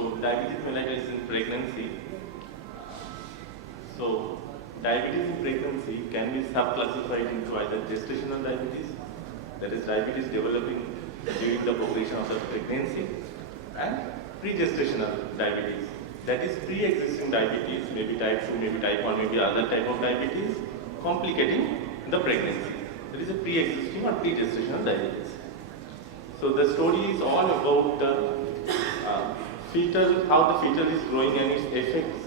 So diabetes mellitus in pregnancy. So diabetes in pregnancy can be subclassified into either gestational diabetes, that is diabetes developing during the progression of the pregnancy, and pre-gestational diabetes, that is pre-existing diabetes, maybe type 2, maybe type 1, maybe other type of diabetes complicating the pregnancy. That is a pre-existing or pre-gestational diabetes. So the story is all about the fetal, how the fetal is growing and its effects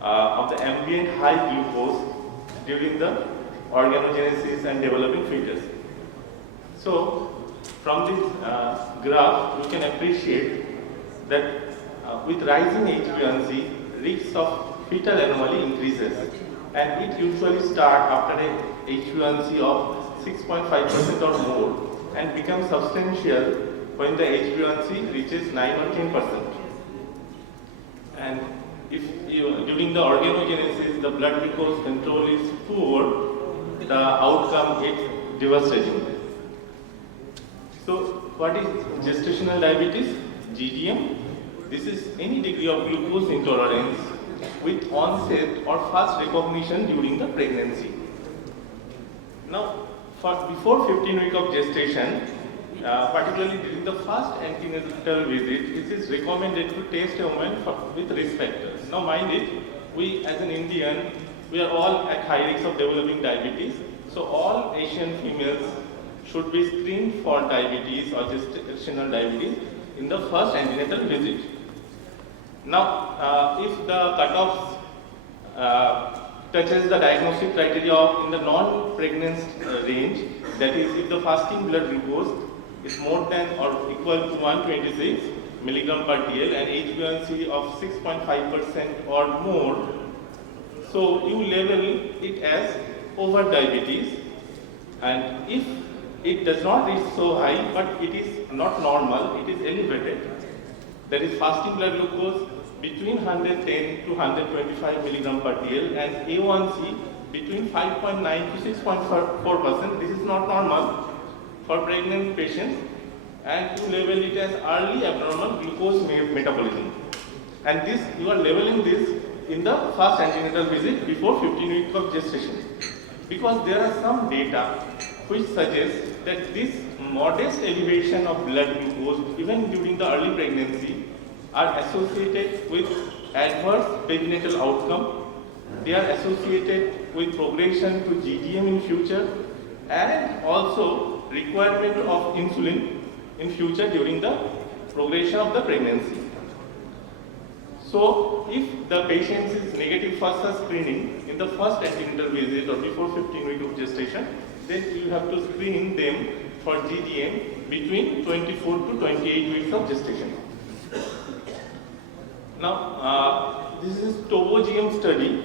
of the ambient high glucose during the organogenesis and developing fetus. So from this graph, we can appreciate that with rising HbA1c, risks of fetal anomaly increases, and it usually starts after a HbA1c of 6.5% or more and becomes substantial when the HbA1c reaches 9 or 10%. And if during the organogenesis the blood glucose control is poor, the outcome is devastating. So what is gestational diabetes? GDM. This is any degree of glucose intolerance with onset or fast recognition during the pregnancy. Now, before 15 weeks of gestation, particularly during the first antenatal visit, it is recommended to test a woman with risk factors. Now mind it, we as an Indian, we are all at high risk of developing diabetes. So all Asian females should be screened for diabetes or gestational diabetes in the first antenatal visit. Now, if the cutoffs touches the diagnostic criteria of in the non-pregnant range, that is, if the fasting blood glucose is more than or equal to 126 milligram per DL and HbA1c of 6.5% or more, so you label it as over diabetes. And if it does not reach so high, but it is not normal, it is elevated, that is fasting blood glucose between 110 to 125 milligram per DL and A1C between 5.9 to 6.4%. This is not normal for pregnant patients, and you label it as early abnormal glucose metabolism. And this, you are labeling this in the first antenatal visit before 15 weeks of gestation, because there are some data which suggests that this modest elevation of blood glucose even during the early pregnancy are associated with adverse perinatal outcome. They are associated with progression to GDM in future and also requirement of insulin in future during the progression of the pregnancy. So if the patient is negative for such screening in the first antenatal visit or before 15 weeks of gestation, then you have to screen them for GDM between 24 to 28 weeks of gestation. Now, this is ToboGM study.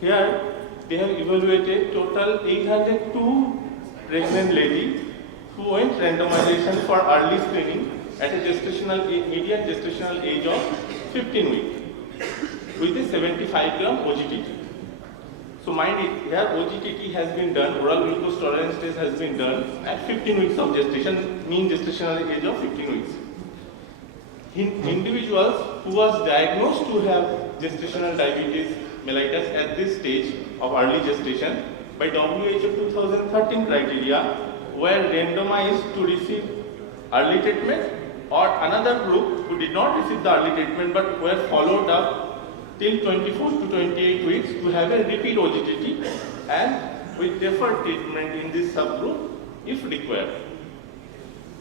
Here, they have evaluated total 802 pregnant ladies who went randomization for early screening at a median gestational age of 15 weeks with a 75 gram OGTT. So mind it, here OGTT has been done, oral glucose tolerance test has been done at 15 weeks of gestation, mean gestational age of 15 weeks. Individuals who was diagnosed to have gestational diabetes mellitus at this stage of early gestation by WHO 2013 criteria were randomized to receive early treatment, or another group who did not receive the early treatment but were followed up till 24 to 28 weeks to have a repeat OGTT and with deferred treatment in this subgroup if required.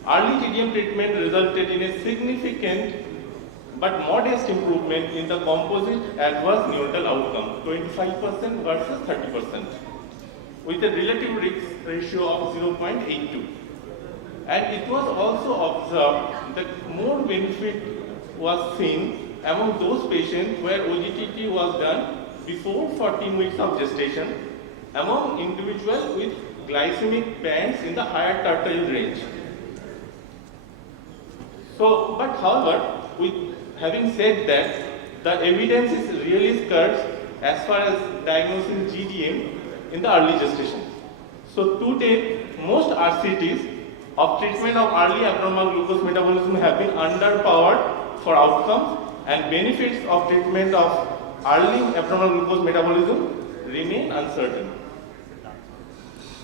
Early GDM treatment resulted in a significant but modest improvement in the composite adverse neonatal outcome, 25% versus 30%, with a relative risk ratio of 0.82. And it was also observed that more benefit was seen among those patients where OGTT was done before 14 weeks of gestation among individuals with glycemic bands in the higher tertile range. So, but however, with having said that, the evidence is really scarce as far as diagnosing GDM in the early gestation. So to date, most RCTs of treatment of early abnormal glucose metabolism have been underpowered for outcomes and benefits of treatment of early abnormal glucose metabolism remain uncertain.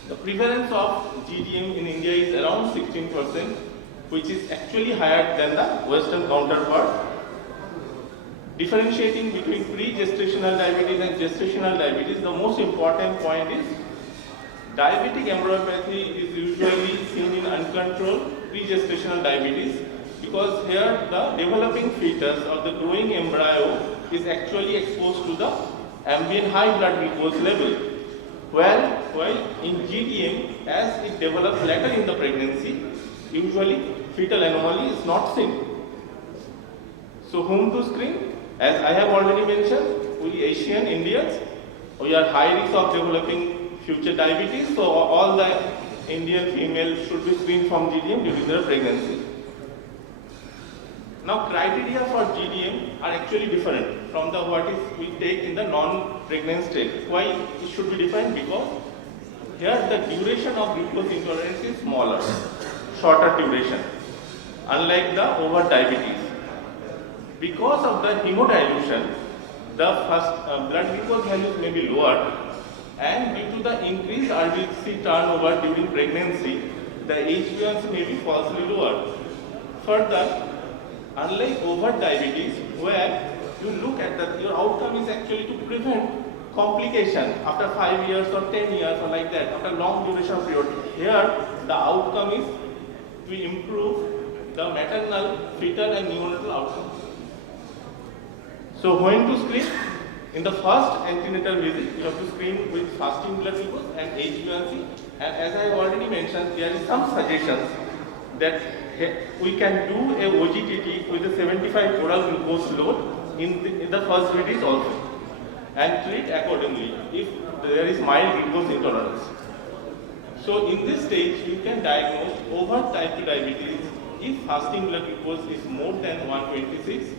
The prevalence of GDM in India is around 16%, which is actually higher than the Western counterpart. Differentiating between pre-gestational diabetes and gestational diabetes, the most important point is diabetic embryopathy is usually seen in uncontrolled pre-gestational diabetes, because here the developing fetus or the growing embryo is actually exposed to the ambient high blood glucose level. While in GDM, as it develops later in the pregnancy, usually fetal anomaly is not seen. So whom to screen? As I have already mentioned, we Asian Indians, we are high risk of developing future diabetes, so all the Indian females should be screened from GDM during their pregnancy. Now, criteria for GDM are actually different from the what is we take in the non-pregnant state. Why it should be different? Because here the duration of glucose intolerance is smaller, shorter duration, unlike the over diabetes. Because of the hemodilution, the first blood glucose values may be lower, and due to the increased RBC turnover during pregnancy, the HbA1c may be falsely lower. Further, unlike over diabetes, where you look at that your outcome is actually to prevent complication after 5 years or 10 years or like that, after long duration period. Here, the outcome is to improve the maternal, fetal and neonatal outcomes. So when to screen? In the first antenatal visit, you have to screen with fasting blood glucose and HbA1c. And as I have already mentioned, there is some suggestions that we can do a OGTT with a 75 oral glucose load in the first visit also, and treat accordingly if there is mild glucose intolerance. So in this stage, you can diagnose over type 2 diabetes if fasting blood glucose is more than 126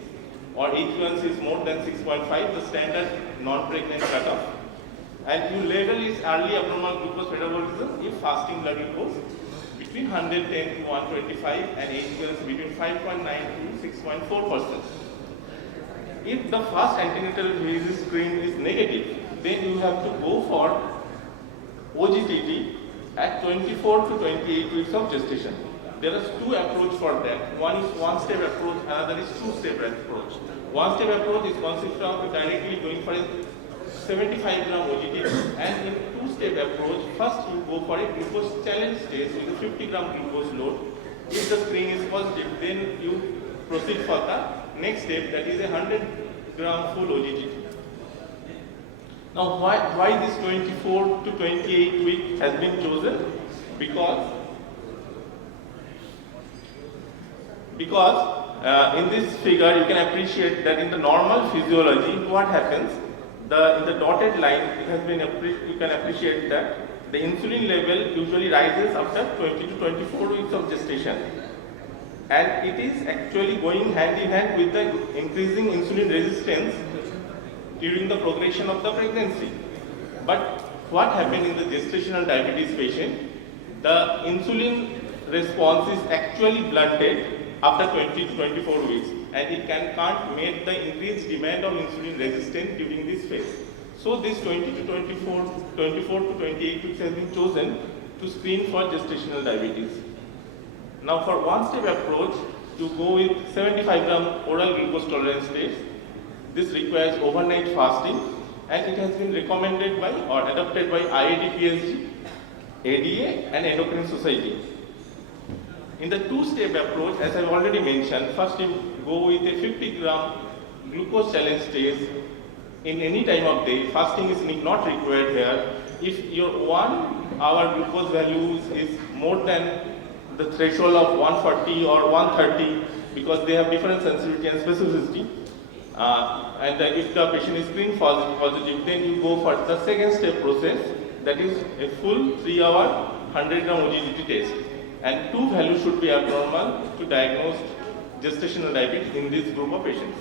or HbA1c is more than 6.5, the standard non-pregnant cutoff, and you label is early abnormal glucose metabolism if fasting blood glucose between 110 to 125 and HbA1c between 5.9 to 6.4%. If the first antenatal visit screen is negative, then you have to go for OGTT at 24 to 28 weeks of gestation. There are two approaches for that. One is one-step approach, another is two-step approach. One-step approach is consistent of directly going for a 75 gram OGTT, and in two-step approach, first you go for a glucose challenge stage with a 50 gram glucose load. If the screen is positive, then you proceed for the next step, that is a 100 gram full OGTT. Now, why this 24 to 28 week has been chosen? Because in this figure you can appreciate that in the normal physiology, what happens? In the dotted line, it has been you can appreciate that the insulin level usually rises after 20 to 24 weeks of gestation, and it is actually going hand in hand with the increasing insulin resistance during the progression of the pregnancy. But what happened in the gestational diabetes patient? The insulin response is actually blunted after 20 to 24 weeks, and it can't meet the increased demand of insulin resistance during this phase. So this 20 to 24 to 28 weeks has been chosen to screen for gestational diabetes. Now for one-step approach, you go with 75 gram oral glucose tolerance test. This requires overnight fasting, and it has been recommended by or adopted by IAD-PSG, ADA and Endocrine Society. In the two-step approach, as I have already mentioned, first you go with a 50 gram glucose challenge test in any time of day. Fasting is not required here. If your 1 hour glucose value is more than the threshold of 140 or 130, because they have different sensitivity and specificity, and if the patient is screened positive, then you go for the second step process, that is a full 3 hour 100 gram OGTT test. And two values should be abnormal to diagnose gestational diabetes in this group of patients.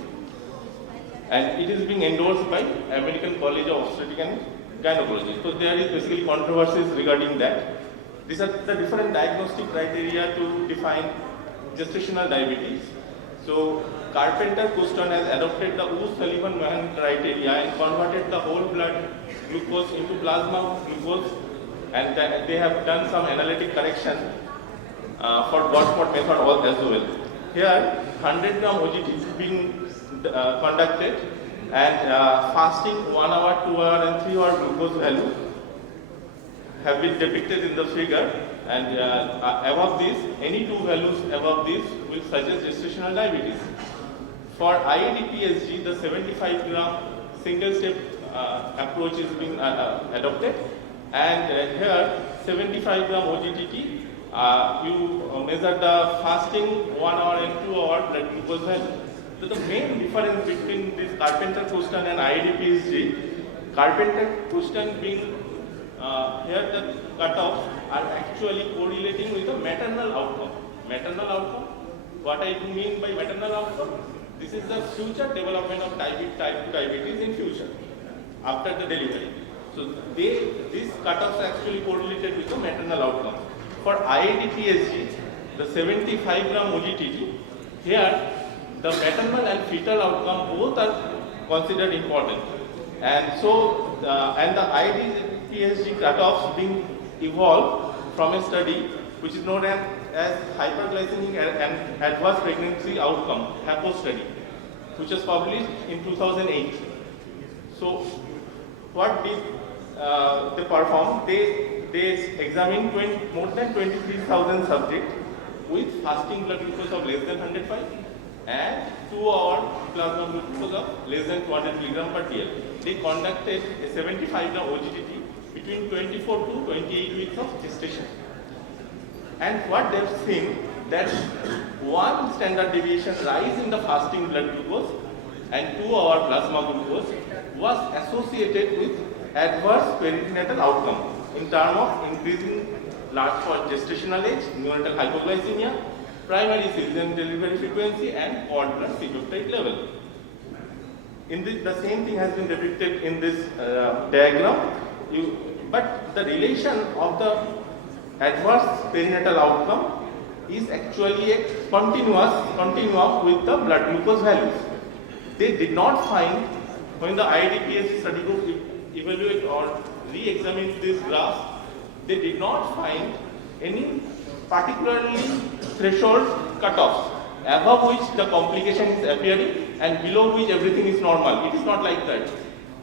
And it is being endorsed by American College of Obstetrics and Gynecology. So there is basically controversies regarding that. These are the different diagnostic criteria to define gestational diabetes. So Carpenter-Couston has adopted the Wu-Sullivan-Mahan criteria and converted the whole blood glucose into plasma glucose, and they have done some analytic correction for Godspot method as well. Here, 100 gram OGT is being conducted, and fasting 1 hour, 2 hour, and 3 hour glucose value have been depicted in the figure, and above this, any two values above this will suggest gestational diabetes. For IAD-PSG, the 75 gram single step approach is being adopted, and here 75 gram OGTT, you measure the fasting 1 hour and 2 hour blood glucose value. So the main difference between this Carpenter-Couston and IAD-PSG, Carpenter-Couston being here the cutoffs are actually correlating with the maternal outcome. Maternal outcome, what I mean by maternal outcome? This is the future development of type 2 diabetes in future, after the delivery. So these cutoffs are actually correlated with the maternal outcome. For IAD-PSG, the 75 gram OGTT, here the maternal and fetal outcome both are considered important. And so, and the IAD-PSG cutoffs being evolved from a study which is known as hyperglycemic and adverse pregnancy outcome, HAPO study, which was published in 2008. So, what did they perform? They examined more than 23,000 subjects with fasting blood glucose of less than 105 and 2-hour plasma glucose of less than 200 mg per TL. They conducted a 75 gram OGTT between 24 to 28 weeks of gestation. And what they've seen, that one standard deviation rise in the fasting blood glucose and 2-hour plasma glucose was associated with adverse perinatal outcome in terms of increasing large for gestational age, neonatal hypoglycemia, primary cesarean delivery frequency, and cord blood C-peptide level. The same thing has been depicted in this diagram. But the relation of the adverse perinatal outcome is actually a continuum with the blood glucose values. They did not find, when the IAD-PSG study group evaluate or re-examine this graph, they did not find any particularly threshold cutoffs above which the complication is appearing and below which everything is normal. It is not like that.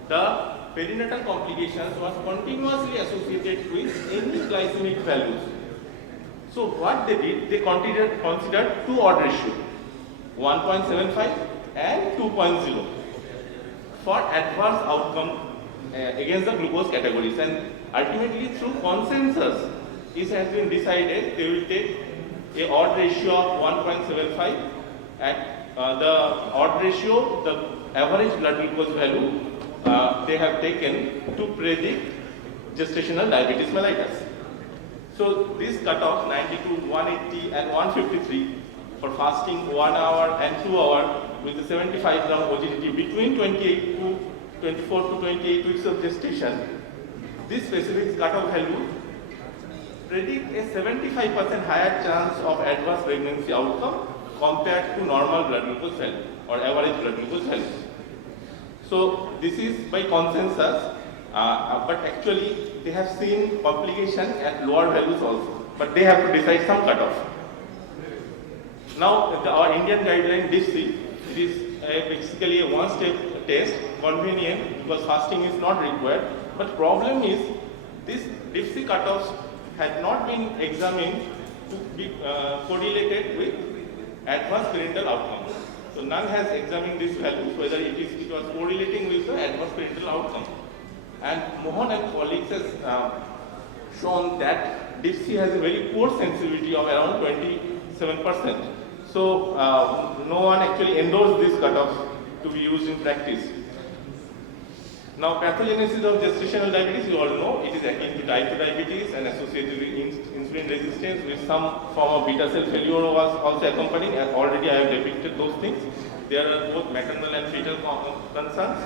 The perinatal complications was continuously associated with any glycemic values. So what they did, they considered two odd ratio, 1.75 and 2.0 for adverse outcome against the glucose categories, and ultimately through consensus it has been decided they will take a odd ratio of 1.75 and the odd ratio, the average blood glucose value they have taken to predict gestational diabetes mellitus. So these cutoffs 92, 180 and 153 for fasting 1 hour and 2 hour with the 75 gram OGTT between 24 to 28 weeks of gestation, this specific cutoff value predict a 75% higher chance of adverse pregnancy outcome compared to normal blood glucose value or average blood glucose value. So this is by consensus, but actually they have seen complication at lower values also, but they have to decide some cutoff. Now our Indian guideline DIPSI, it is basically a one-step test, convenient because fasting is not required, but problem is this DIPSI cutoffs had not been examined to be correlated with adverse parental outcomes. So none has examined these values whether it was correlating with the adverse parental outcome. And Mohan and colleagues has shown that DIPSI has a very poor sensitivity of around 27%. So no one actually endorsed these cutoffs to be used in practice. Now pathogenesis of gestational diabetes, you all know, it is akin to type 2 diabetes and associated with insulin resistance with some form of beta cell failure was also accompanying, and already I have depicted those things. There are both maternal and fetal concerns.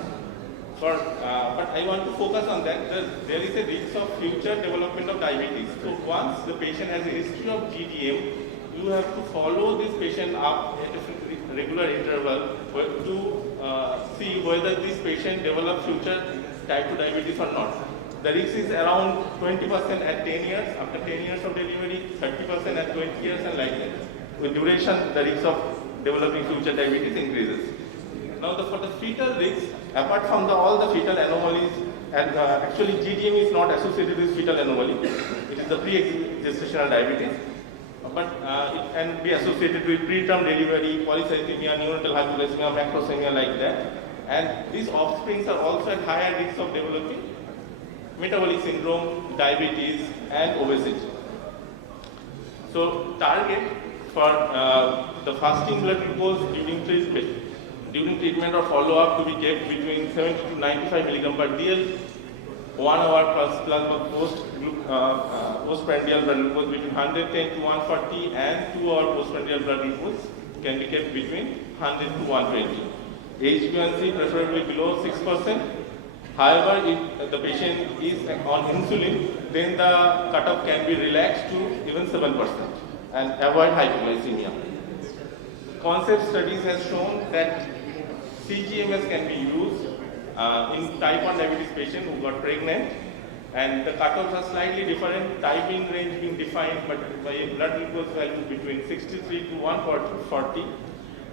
But I want to focus on that. There is a risk of future development of diabetes. So once the patient has a history of GDM, you have to follow this patient up regular interval to see whether this patient develops future type 2 diabetes or not. The risk is around 20% at 10 years, after 10 years of delivery, 30% at 20 years, and like that. With duration, the risk of developing future diabetes increases. Now, for the fetal risk, apart from all the fetal anomalies, and actually GDM is not associated with fetal anomaly, it is the pre-gestational diabetes, but it can be associated with preterm delivery, polycythemia, neonatal hypoglycemia, macrosemia, like that. And these offsprings are also at higher risk of developing metabolic syndrome, diabetes, and obesity. So, target for the fasting blood glucose during treatment or follow-up to be kept between 70 to 95 mg per dl, 1 hour plus plasma postprandial blood glucose between 110 to 140, and 2 hour postprandial blood glucose can be kept between 100 to 120. HbA1c preferably below 6%. However, if the patient is on insulin, then the cutoff can be relaxed to even 7% and avoid hypoglycemia. Concept studies have shown that CGMS can be used in type 1 diabetes patients who got pregnant, and the cutoffs are slightly different, timing range being defined but by a blood glucose value between 63 to 140,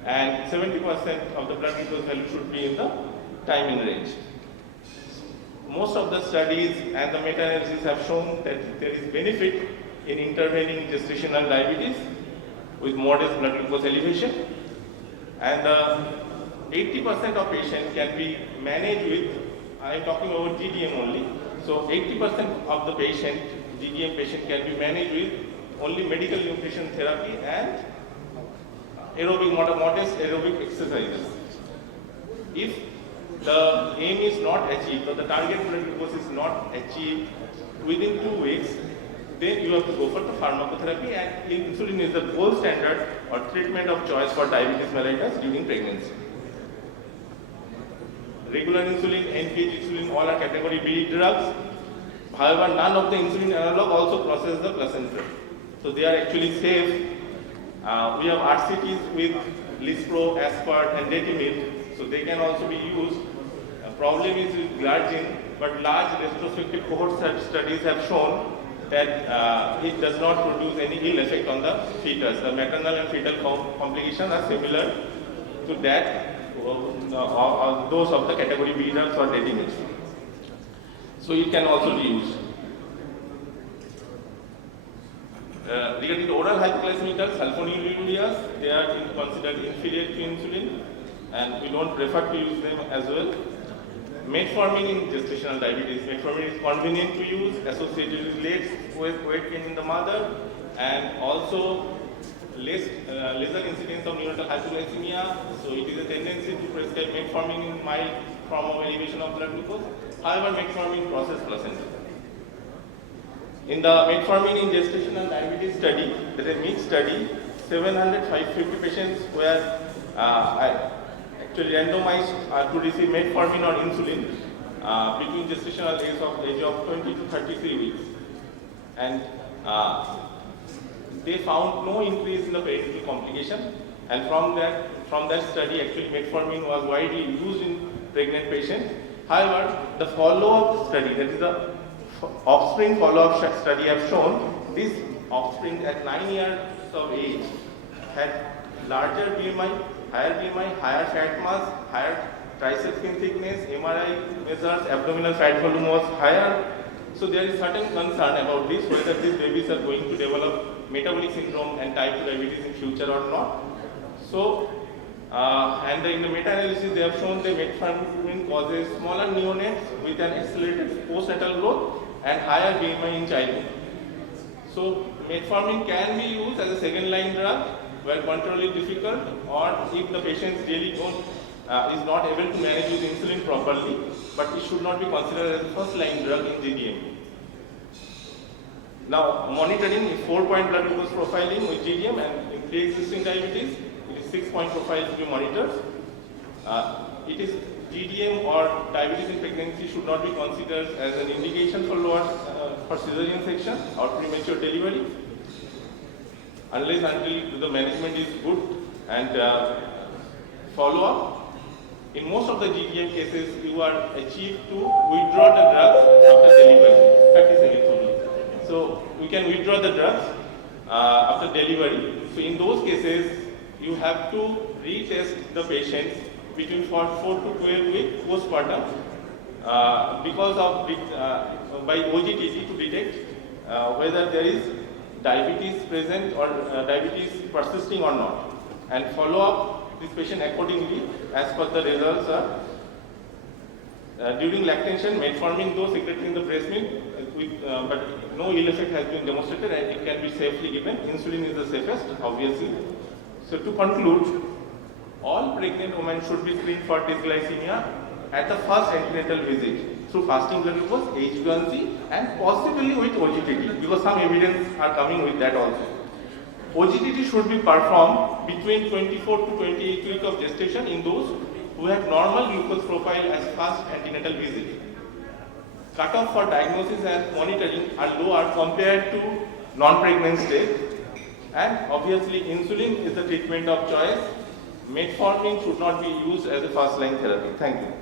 and 70% of the blood glucose value should be in the timing range. Most of the studies and the meta-analysis have shown that there is benefit in intervening gestational diabetes with modest blood glucose elevation, and 80% of patients can be managed with, I am talking about GDM only, so 80% of the patient, GDM patient, can be managed with only medical nutrition therapy and modest aerobic exercises. If the aim is not achieved, or the target blood glucose is not achieved within 2 weeks, then you have to go for the pharmacotherapy, and insulin is the gold standard or treatment of choice for diabetes mellitus during pregnancy. Regular insulin, NPH insulin, all are category B drugs. However, none of the insulin analog also crosses the placenta. So they are actually safe. We have RCTs with Lispro, Aspart, and Detimid, so they can also be used. The problem is with glargine, but large retrospective cohort studies have shown that it does not produce any ill effect on the fetus. The maternal and fetal complications are similar to that those of the category B drugs or Detimid. So it can also be used. Regarding the oral hypoglycemic sulfonylureas, they are considered inferior to insulin, and we don't prefer to use them as well. Metformin in gestational diabetes. Metformin is convenient to use, associated with less weight gain in the mother, and also lesser incidence of neonatal hypoglycemia. So it is a tendency to prescribe metformin in mild form of elevation of blood glucose. However, metformin crosses placenta. In the metformin in gestational diabetes study, there is a mixed study. 750 patients were actually randomized to receive metformin or insulin between gestational age of 20 to 33 weeks, and they found no increase in the perinatal complication. And from that study, actually metformin was widely used in pregnant patients. However, the follow-up study, that is the offspring follow-up study, have shown these offspring at 9 years of age had larger BMI, higher fat mass, higher tricep skin thickness, MRI measures, abdominal fat volume was higher. So there is certain concern about this, whether these babies are going to develop metabolic syndrome and type 2 diabetes in future or not. So, in the meta-analysis, they have shown that metformin causes smaller neonates with an accelerated postnatal growth and higher BMI in childhood. So, metformin can be used as a second-line drug where control is difficult, or if the patient really is not able to manage with insulin properly, but it should not be considered as a first-line drug in GDM. Now, monitoring is 4-point blood glucose profiling with GDM, and in pre-existing diabetes, it is 6-point profile to be monitored. It is GDM or diabetes in pregnancy should not be considered as an indication for cesarean section or premature delivery, unless until the management is good and follow-up, in most of the GDM cases, you are achieved to withdraw the drugs after delivery, 30 seconds only. So we can withdraw the drugs after delivery. So in those cases, you have to retest the patients between 4 to 12 weeks postpartum because of by OGTT to detect whether there is diabetes present or diabetes persisting or not, and follow up this patient accordingly as per the results are. During lactation, metformin though secreted in the breast milk, but no ill effect has been demonstrated and it can be safely given. Insulin is the safest, obviously. So to conclude, all pregnant women should be screened for dysglycemia at the first antenatal visit through fasting blood glucose, HbA1c, and possibly with OGTT, because some evidence are coming with that also. OGTT should be performed between 24 to 28 weeks of gestation in those who have normal glucose profile as first antenatal visit. Cutoff for diagnosis and monitoring are lower compared to non-pregnant stage, and obviously insulin is the treatment of choice. Metformin should not be used as a first-line therapy. Thank you.